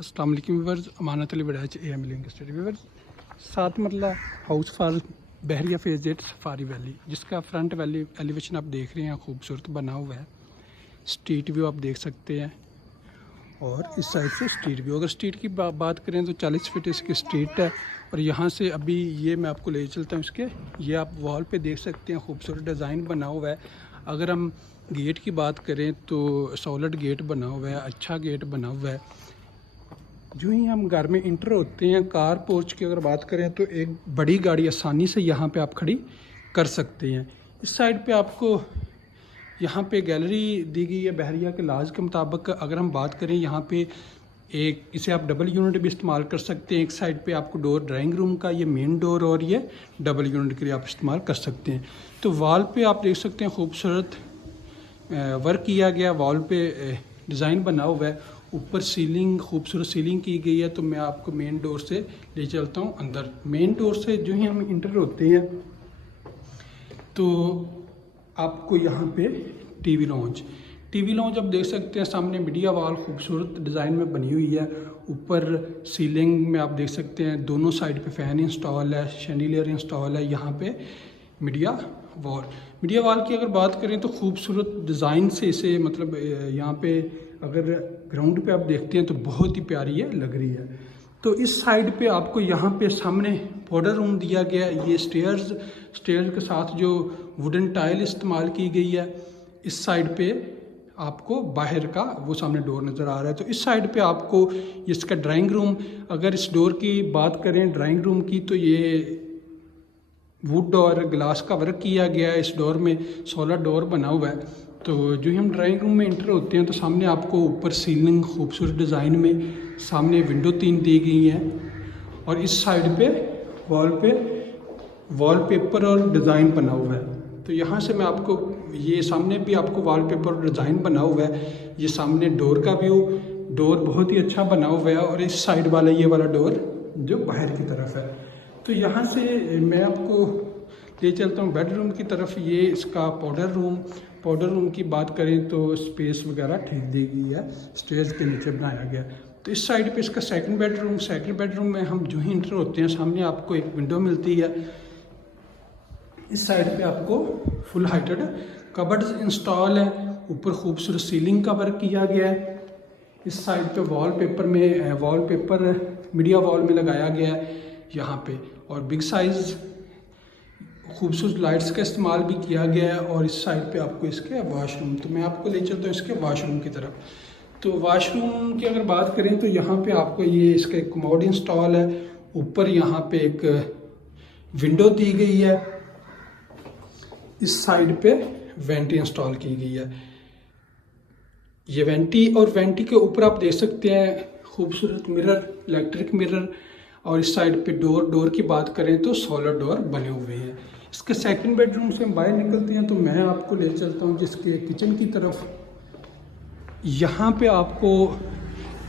अस्सलाम वालेकुम viewers, Amanat Ali Badach AM link study viewers. 7 मरला हाउस फॉल बहरिया फेज 8 सफारी वैली, जिसका फ्रंट वैली एलिवेशन आप देख रहे हैं, खूबसूरत बना हुआ है। स्ट्रीट व्यू आप देख सकते हैं और इस साइड से स्ट्रीट व्यू। अगर स्ट्रीट की बात करें तो 40 फीट इसकी स्ट्रीट है। और यहाँ से अभी ये मैं आपको ले चलता हूँ इसके, ये आप वॉल पे देख सकते हैं, खूबसूरत डिज़ाइन बना हुआ है। अगर हम गेट की बात करें तो सॉलिड गेट बना हुआ है, अच्छा गेट बना हुआ है। जो ही हम घर में इंटर होते हैं, कार पोर्च की अगर बात करें तो एक बड़ी गाड़ी आसानी से यहाँ पे आप खड़ी कर सकते हैं। इस साइड पे आपको यहाँ पे गैलरी दी गई है बहरिया के लाज के मुताबिक। अगर हम बात करें यहाँ पे एक इसे आप डबल यूनिट भी इस्तेमाल कर सकते हैं। एक साइड पे आपको डोर ड्राइंग रूम का, ये मेन डोर, और ये डबल यूनिट के लिए आप इस्तेमाल कर सकते हैं। तो वॉल पे आप देख सकते हैं खूबसूरत वर्क किया गया, वॉल पे डिज़ाइन बना हुआ है। ऊपर सीलिंग, खूबसूरत सीलिंग की गई है। तो मैं आपको मेन डोर से ले चलता हूँ अंदर। मेन डोर से जो ही हम इंटर होते हैं तो आपको यहाँ पे टीवी लॉन्च आप देख सकते हैं। सामने मीडिया वॉल खूबसूरत डिज़ाइन में बनी हुई है। ऊपर सीलिंग में आप देख सकते हैं दोनों साइड पे फ़ैन इंस्टॉल है, शैंडिलियर इंस्टॉल है। यहाँ पे मीडिया वॉल की अगर बात करें तो खूबसूरत डिज़ाइन से इसे मतलब यहाँ पे अगर ग्राउंड पे आप देखते हैं तो बहुत ही प्यारी है लग रही है। तो इस साइड पे आपको यहाँ पे सामने पाउडर रूम दिया गया है। ये स्टेयर्स के साथ जो वुडन टाइल इस्तेमाल की गई है। इस साइड पे आपको बाहर का वो सामने डोर नज़र आ रहा है। तो इस साइड पे आपको इसका ड्राइंग रूम, अगर इस डोर की बात करें ड्राइंग रूम की, तो ये वुड और ग्लास का वर्क किया गया है। इस डोर में सॉलिड डोर बना हुआ है। तो जो ही हम ड्राइंग रूम में इंटर होते हैं तो सामने आपको ऊपर सीलिंग खूबसूरत डिज़ाइन में, सामने विंडो 3 दी गई हैं। और इस साइड पे वॉलपेपर और डिज़ाइन बना हुआ है। तो यहाँ से मैं आपको, ये सामने भी आपको वॉलपेपर और डिज़ाइन बना हुआ है। ये सामने डोर का व्यू, डोर बहुत ही अच्छा बना हुआ है। और इस साइड वाला ये वाला डोर जो बाहर की तरफ है। तो यहाँ से मैं आपको ले चलता हूँ बेडरूम की तरफ। ये इसका पाउडर रूम की बात करें तो स्पेस वगैरह ठीक दी गई है, स्टेज के नीचे बनाया गया। तो इस साइड पे इसका सेकंड बेडरूम में हम जो ही इंटर होते हैं सामने आपको एक विंडो मिलती है। इस साइड पे आपको फुल हाइटेड कबर्ड्स इंस्टॉल है। ऊपर खूबसूरत सीलिंग का वर्क किया गया है। इस साइड पे वॉलपेपर मीडिया वॉल में लगाया गया है यहाँ पे। और बिग साइज़ खूबसूरत लाइट्स का इस्तेमाल भी किया गया है। और इस साइड पे आपको इसके वाशरूम, तो मैं आपको ले चलता हूँ इसके वाशरूम की तरफ। तो वाशरूम की अगर बात करें तो यहाँ पे आपको ये इसका एक कमोड इंस्टॉल है। ऊपर यहाँ पे एक विंडो दी गई है। इस साइड पे वेंटी इंस्टॉल की गई है। ये वेंटी के ऊपर आप देख सकते हैं खूबसूरत मिरर, इलेक्ट्रिक मिरर। और इस साइड पे डोर की बात करें तो सॉलिड डोर बने हुए हैं। इसके सेकंड बेडरूम से हम बाहर निकलते हैं तो मैं आपको ले चलता हूँ जिसके किचन की तरफ। यहाँ पे आपको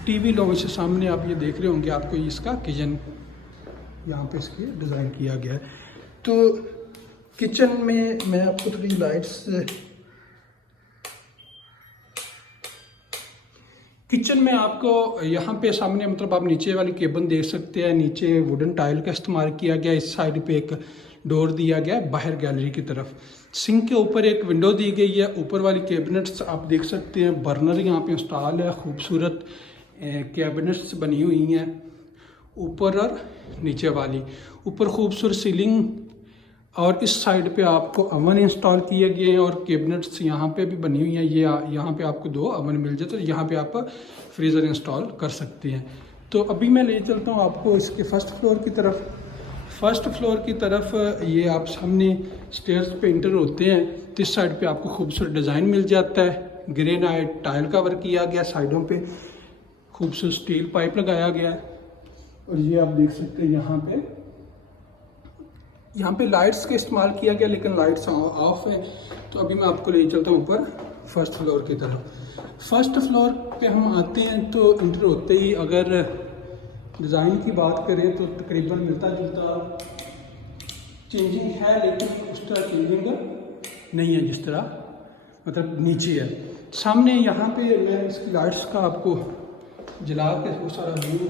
टीवी लॉन्च से सामने आप ये देख रहे होंगे, आपको इसका किचन यहाँ पे इसकी डिज़ाइन किया गया है। तो किचन में मैं आपको थोड़ी लाइट्स, किचन में आपको यहाँ पे सामने मतलब आप नीचे वाली केबिन देख सकते हैं। नीचे वुडन टाइल का इस्तेमाल किया गया। इस साइड पे एक डोर दिया गया है बाहर गैलरी की तरफ। सिंक के ऊपर एक विंडो दी गई है। ऊपर वाली कैबिनेट्स आप देख सकते हैं, बर्नर यहाँ पे इंस्टॉल है। खूबसूरत कैबिनेट्स बनी हुई हैं ऊपर और नीचे वाली। ऊपर खूबसूरत सीलिंग। और इस साइड पे आपको अवन इंस्टॉल किए गए हैं और कैबिनेट्स यहाँ पे भी बनी हुई हैं। ये यहाँ पे आपको 2 अवन मिल जाए तो यहाँ पे आप फ्रीज़र इंस्टॉल कर सकते हैं। तो अभी मैं ले चलता हूँ आपको इसके फर्स्ट फ्लोर की तरफ। ये आप सामने स्टेयर्स पे इंटर होते हैं तो इस साइड पे आपको खूबसूरत डिज़ाइन मिल जाता है। ग्रेनाइट टाइल का वर्क किया गया, साइडों पे खूबसूरत स्टील पाइप लगाया गया है। और ये आप देख सकते हैं यहाँ पे लाइट्स का इस्तेमाल किया गया, लेकिन लाइट्स ऑफ है। तो अभी मैं आपको ले चलता हूँ ऊपर फर्स्ट फ्लोर की तरफ। फर्स्ट फ्लोर पे हम आते हैं तो इंटर होते ही अगर डिज़ाइन की बात करें तो तकरीबन मिलता जुलता चेंजिंग है, लेकिन उस तरह चेंजिंग नहीं है जिस तरह मतलब नीचे है। सामने यहाँ पे मैं इसकी लाइट्स का आपको जला के वो सारा व्यू।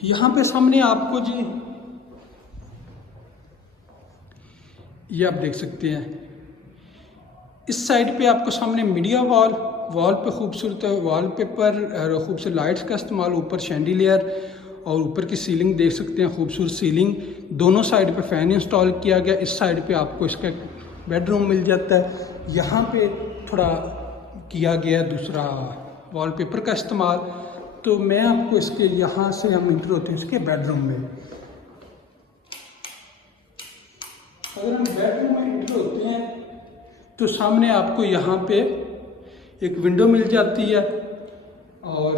यहाँ पे सामने आपको जी ये आप देख सकते हैं, इस साइड पे आपको सामने मीडिया वॉल पे खूबसूरत वॉलपेपर और खूबसूरत लाइट्स का इस्तेमाल, ऊपर शैंडिलियर और ऊपर की सीलिंग देख सकते हैं, खूबसूरत सीलिंग। दोनों साइड पे फ़ैन इंस्टॉल किया गया। इस साइड पे आपको इसका बेडरूम मिल जाता है। यहाँ पे थोड़ा किया गया दूसरा वॉलपेपर का इस्तेमाल। तो मैं आपको इसके यहाँ से हम इंटर होते हैं इसके बेडरूम में। अगर हम बेडरूम में इंटर होते हैं तो सामने आपको यहाँ पे एक विंडो मिल जाती है और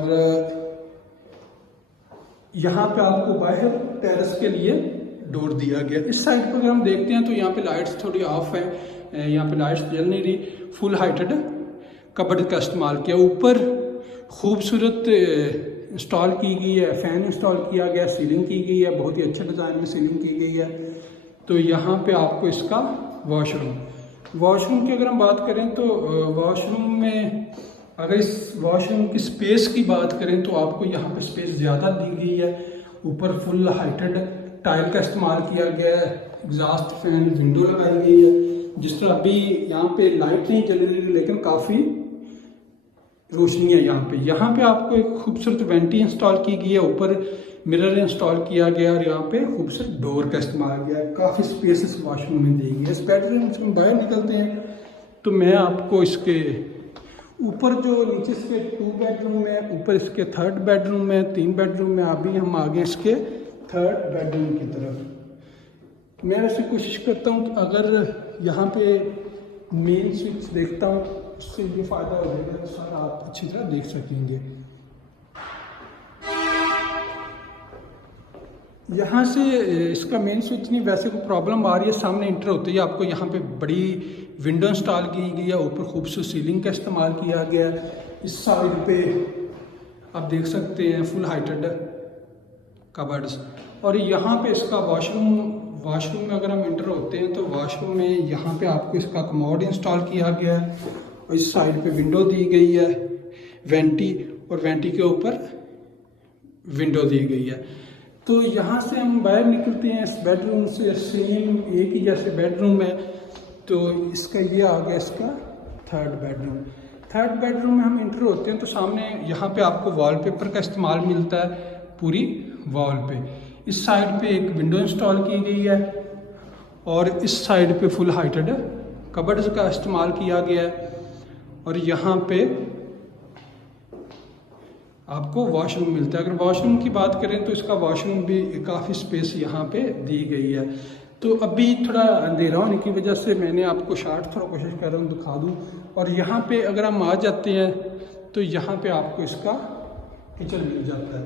यहाँ पे आपको बाहर टेरेस के लिए डोर दिया गया। इस साइड पर अगर हम देखते हैं तो यहाँ पे लाइट्स थोड़ी ऑफ है, यहाँ पे लाइट्स जल नहीं रही। फुल हाइटेड कबर्ड का इस्तेमाल किया। ऊपर खूबसूरत इंस्टॉल की गई है, फ़ैन इंस्टॉल किया गया, सीलिंग की गई है, बहुत ही अच्छे डिज़ाइन में सीलिंग की गई है। तो यहाँ पे आपको इसका वॉशरूम की अगर हम बात करें तो वॉशरूम में अगर इस वॉशरूम की स्पेस की बात करें तो आपको यहाँ पे स्पेस ज़्यादा दी गई है। ऊपर फुल हाइटेड टाइल का इस्तेमाल किया गया है, एग्जॉस्ट फैन, विंडो लगाई गई है। जिस तरह अभी यहाँ पे लाइट नहीं चल रही लेकिन काफ़ी रोशनी है यहाँ पे आपको एक खूबसूरत वेंटी इंस्टॉल की गई है, ऊपर मिरर इंस्टॉल किया गया और यहाँ पे खूबसूरत डोर का इस्तेमाल किया है। काफ़ी स्पेस इस वॉशरूम में दी गई है। इस बेडरूम से हम बाहर निकलते हैं तो मैं आपको इसके ऊपर जो नीचे इसके 2 बेडरूम है, ऊपर इसके 3rd बेडरूम है, 3 बेडरूम है। अभी हम आगे इसके 3rd बेडरूम की तरफ। मैं वैसे कोशिश करता हूँ कि अगर यहाँ पे मेन स्विच देखता हूँ उससे ये फ़ायदा हो जाएगा तो सारा आप अच्छी तरह देख सकेंगे। यहाँ से इसका मेन स्विच नहीं, वैसे कोई प्रॉब्लम आ रही है सामने इंटर होते ही आपको यहाँ पे बड़ी विंडो इंस्टॉल की गई है, ऊपर खूबसूरत सीलिंग का इस्तेमाल किया गया है। इस साइड पे आप देख सकते हैं फुल हाइटेड कबर्ड्स। और यहाँ पे इसका वॉशरूम में अगर हम इंटर होते हैं तो वॉशरूम में यहाँ पे आपको इसका कमोड इंस्टॉल किया गया है और इस साइड पे विंडो दी गई है, वेंटी, और वेंटी के ऊपर विंडो दी गई है। तो यहाँ से हम बाहर निकलते हैं इस बेडरूम से, सेम एक ही जैसे बेडरूम है। तो इसका ये आ गया इसका 3rd बेडरूम। 3rd बेडरूम में हम इंटर होते हैं तो सामने यहाँ पे आपको वॉलपेपर का इस्तेमाल मिलता है पूरी वॉल पे। इस साइड पे एक विंडो इंस्टॉल की गई है और इस साइड पे फुल हाइटेड कबर्ड्स का इस्तेमाल किया गया है। और यहाँ पे आपको वॉशरूम मिलता है। अगर वॉशरूम की बात करें तो इसका वॉशरूम भी काफ़ी स्पेस यहाँ पे दी गई है। तो अभी थोड़ा अंधेरा होने की वजह से मैंने आपको शॉर्ट थोड़ा कोशिश कर रहा हूँ दिखा दूँ। और यहाँ पे अगर हम आ जाते हैं तो यहाँ पे आपको इसका किचन मिल जाता है।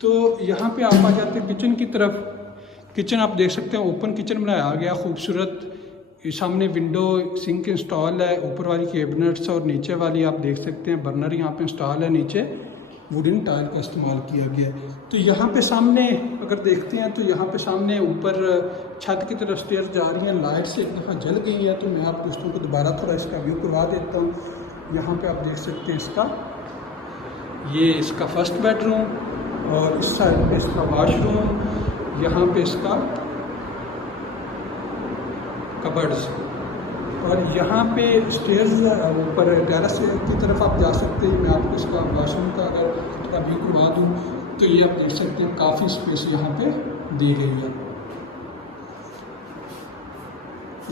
तो यहाँ पे आप आ जाते हैं किचन की तरफ। किचन आप देख सकते हैं ओपन किचन बनाया गया खूबसूरत। सामने विंडो, सिंक इंस्टॉल है, ऊपर वाली कैबिनेट्स और नीचे वाली आप देख सकते हैं बर्नर यहाँ पे इंस्टॉल है। नीचे वुडन टाइल का इस्तेमाल किया गया है। तो यहाँ पे सामने अगर देखते हैं तो यहाँ पे सामने ऊपर छत की तरफ स्टेयर जा रही हैं। लाइट्स एक दफ़ा जल गई है तो मैं आप दोस्तों को दोबारा थोड़ा इसका व्यू करवा देता हूँ। यहाँ पे आप देख सकते हैं इसका फर्स्ट बेडरूम और इस साइड पे इसका वॉशरूम, यहाँ पे इसका कबर्ड्स और यहाँ पे स्टेयर्स ऊपर टेरेस की तरफ आप जा सकते हैं। मैं आपको इसका वॉशरूम का अगर थोड़ा व्यू करवा दूँ तो ये आप देख सकते हैं काफ़ी स्पेस यहाँ पे दी गई है।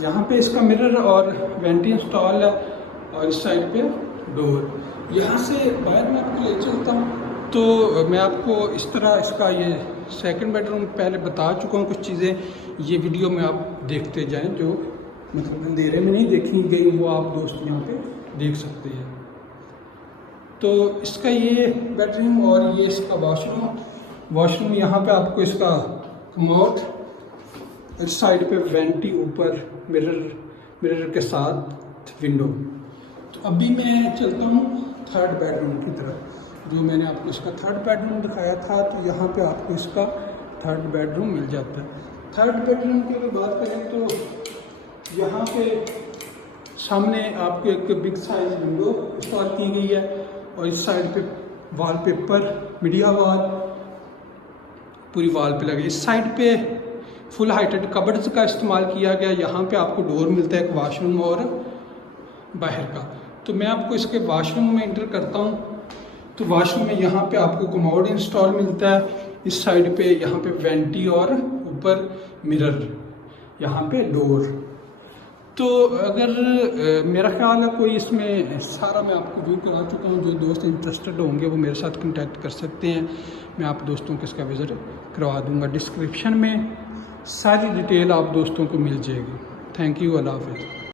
यहाँ पे इसका मिरर और वेंटी इंस्टॉल है और इस साइड पे डोर। यहाँ से बाहर मैं आपको ले चलता हूँ तो मैं आपको इस तरह इसका ये 2nd बेडरूम पहले बता चुका हूँ कुछ चीज़ें। ये वीडियो में आप देखते जाएं, जो मतलब अंधेरे में नहीं देखी गई वो आप दोस्त यहाँ पे देख सकते हैं। तो इसका ये बेडरूम और ये इसका वॉशरूम यहाँ पे आपको इसका कमोड, इस साइड पे वेंटी, ऊपर मिरर के साथ विंडो। तो अभी मैं चलता हूँ 3rd बेडरूम की तरफ। जो मैंने आपको इसका 3rd बेडरूम दिखाया था तो यहाँ पे आपको इसका 3rd बेडरूम मिल जाता है। थर्ड बेडरूम की अगर बात करें तो यहाँ पे सामने आपको एक बिग साइज विंडो इंस्टॉल की गई है और इस साइड पे वॉलपेपर मीडिया वॉल पूरी वॉल पे लगे। इस साइड पे फुल हाइटेड कबर्ड्स का इस्तेमाल किया गया। यहाँ पे आपको डोर मिलता है एक वॉशरूम और बाहर का। तो मैं आपको इसके वॉशरूम में इंटर करता हूँ। तो वॉशरूम में यहाँ पे आपको कमोड इंस्टॉल मिलता है। इस साइड पे यहाँ पे वेंटी और ऊपर मिरर, यहाँ पे डोर। तो अगर मेरा ख्याल है कोई इसमें सारा मैं आपको व्यू करा चुका हूँ। जो दोस्त इंटरेस्टेड होंगे वो मेरे साथ कांटेक्ट कर सकते हैं। मैं आप दोस्तों को इसका विज़िट करवा दूँगा। डिस्क्रिप्शन में सारी डिटेल आप दोस्तों को मिल जाएगी। थैंक यू, अल्लाह हाफ़िज़।